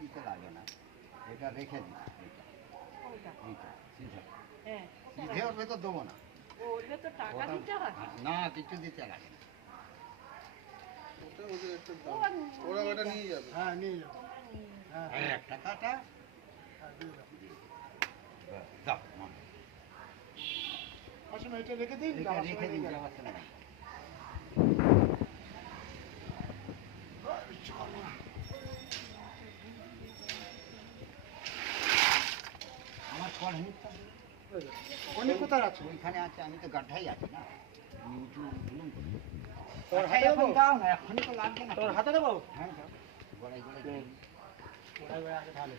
দিতে লাগে না, এটা রেখে দিই। সিধে ওর ভেতর দেবো না, না কিছু দিতে লাগে না। ওরা ওটা নিয়ে যাবে। হ্যাঁ নিয়ে যাবো। হ্যাঁ এক টাকাটা দিয়ে দাও। দাও, আসুন এটা রেখে দিন, এটা যাওয়ার রেখে সময় দিন নিয়ে যাওয়ার সময়। আমার কড়াইটা যাবেন। অনেক কোথায় আছে? ওইখানে আছে, আমি তো গাড্ডাই আছি না, আমি উঁচু উঠুন করি। তোর আচ্ছা, হাতে এখন দেবো? দাও না, এখনই তো লাগবে না। তোর হাতে দেবো? হ্যাঁ দাও, গড়াই গড়াই ওরাই ওরাই আগে ঢালে।